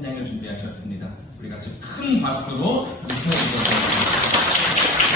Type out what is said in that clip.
찬양을 준비하셨습니다. 우리 같이 큰 박수로 인사해 주셨습니다.